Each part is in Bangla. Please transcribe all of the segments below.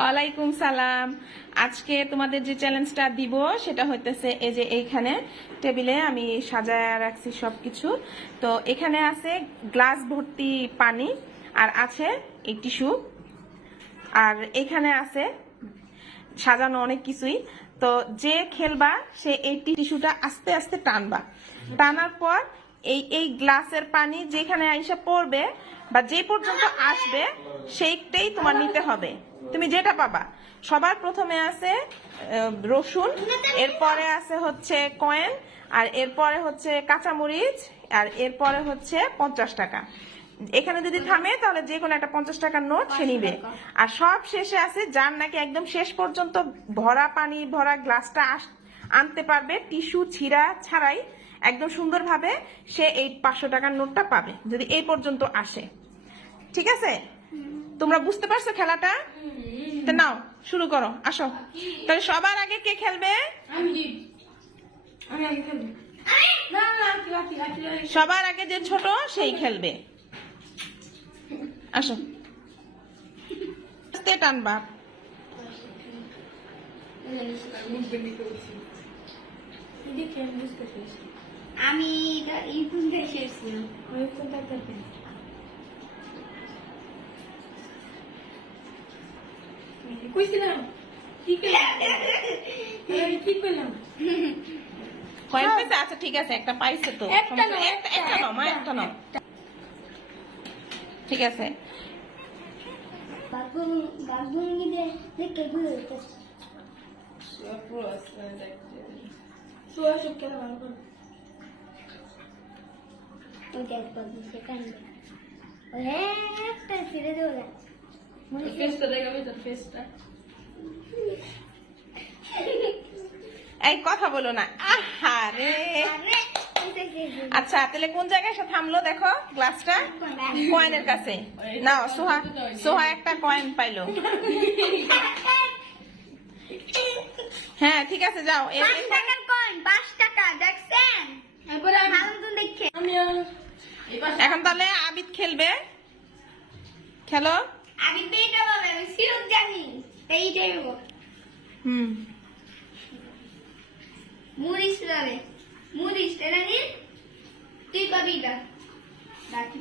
ওয়ালাইকুম সালাম। আজকে তোমাদের যে চ্যালেঞ্জটা দিব সেটা হইতেছে এই যে এইখানে টেবিলে আমি সাজায় রাখছি সবকিছু। তো এখানে আছে গ্লাস ভর্তি পানি, আর আছে এই টিস্যু, আর এখানে আছে সাজানো অনেক কিছুই। তো যে খেলবা সে এই টিস্যুটা আস্তে আস্তে টানবা, টানার পর এই এই গ্লাসের পানি যেখানে আইসা পড়বে বা যে পর্যন্ত আসবে সেইটাই তোমার নিতে হবে। তুমি যেটা পাবা, সবার প্রথমে আছে রসুন, এরপরে আছে হচ্ছে কয়েন, আর এরপরে হচ্ছে কাঁচামরিচ, আর এরপরে হচ্ছে 50 টাকা। এখানে যদি থামে তাহলে যে কোনো একটা 50 টাকার নোট সে নিবে। আর সব শেষে আছে যার নাকি একদম শেষ পর্যন্ত ভরা পানি ভরা গ্লাসটা আনতে পারবে টিস্যু ছিঁড়া ছাড়াই একদম সুন্দরভাবে, সে এই 500 টাকার নোটটা পাবে যদি এই পর্যন্ত আসে। ঠিক আছে? তোমরা বুঝতে পারছো খেলাটা? তো নাও শুরু করো, আসো। তাহলে সবার আগে কে খেলবে? সবার আগে যে ছোট সেই খেলবে। আসো, টানবা। আমি ইউটিউব দেখে এসেছিলাম। কয়েন পাইছে? আচ্ছা ঠিক আছে, একটা পাইছে তো, একটা নাও মা, একটা নাও। ঠিক আছে, এই কথা বলো না। আহারে, আচ্ছা তাহলে কোন জায়গায় এসে থামলো দেখো গ্লাসটা? কয়েনের কাছে। নাও, সোহা সোহা একটা কয়েন পাইলো। হ্যাঁ ঠিক আছে, যাও। 5 টাকার কয়েন, 5 টাকা দেখছেন? এখন তাহলে আবিদ খেলবে, খেলো। আমি তো এটা বলে আমি সিরপ জানি, এইটাই বল। মুড়িস যাবে, মুড়িস এটা নিয়ে তুই পাবি না। বাকি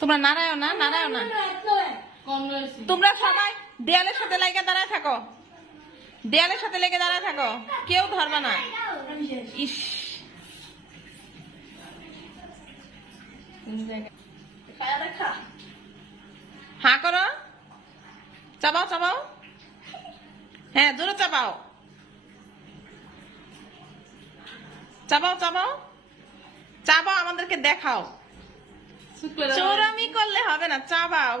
তোমরা নারায়ণ না, নারায়ণ না, তোমরা সবাই দেয়ালের সাথে লেগে দাঁড়ায় থাকো, দেয়ালের সাথে লেগে দাঁড়ায় থাকো, কেউ ধরবে না। ইস, হা করো, চাবাও চাবাও, হ্যাঁ জোরে চাবাও, চাবাও চাবাও চাবাও, আমাদেরকে দেখাও। চোরামি করলে হবে না, চাবাও।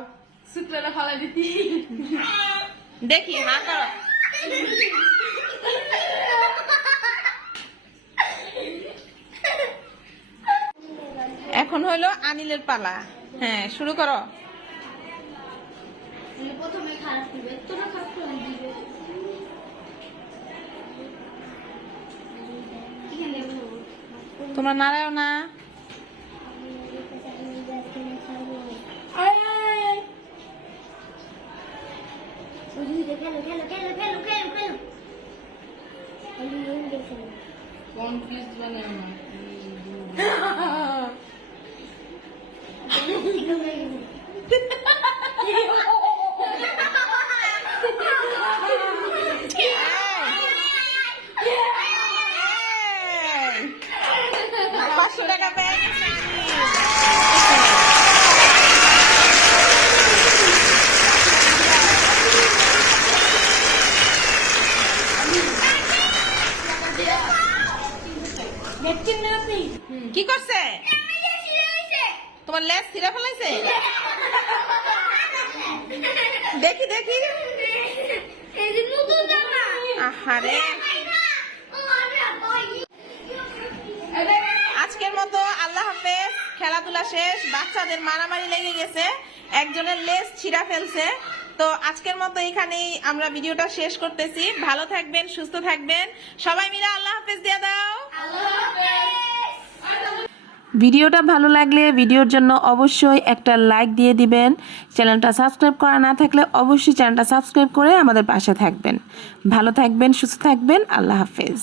দেখি, হা করো। এখন হলো আনিলের পালা। হ্যাঁ শুরু করো। প্রথমে খারাপ দিবে, তোরা খারাপ করে দিবে। তোমরা নারায়ণ না, টাকা পেয়ে গেছে। কি করছে? তোমার লেজ ছিঁড়ে ফেলাইছে? দেখি দেখি। আহারে, আজকের মতো আল্লাহ হাফেজ। খেলাধুলা শেষ, বাচ্চাদের মারামারি লেগে গেছে, একজনের লেজ ছিঁড়া ফেলছে। তো আজকের মতো এখানেই আমরা ভিডিওটা শেষ করতেছি। ভালো থাকবেন, সুস্থ থাকবেন, সবাই মিলে আল্লাহ হাফেজ দিয়ে দাও। আল্লাহ হাফেজ। ভিডিওটা ভালো লাগলে ভিডিওর জন্য অবশ্যই একটা লাইক দিয়ে দিবেন। চ্যানেলটা সাবস্ক্রাইব করা না থাকলে অবশ্যই চ্যানেলটা সাবস্ক্রাইব করে আমাদের পাশে থাকবেন। ভালো থাকবেন, সুস্থ থাকবেন, আল্লাহ হাফেজ।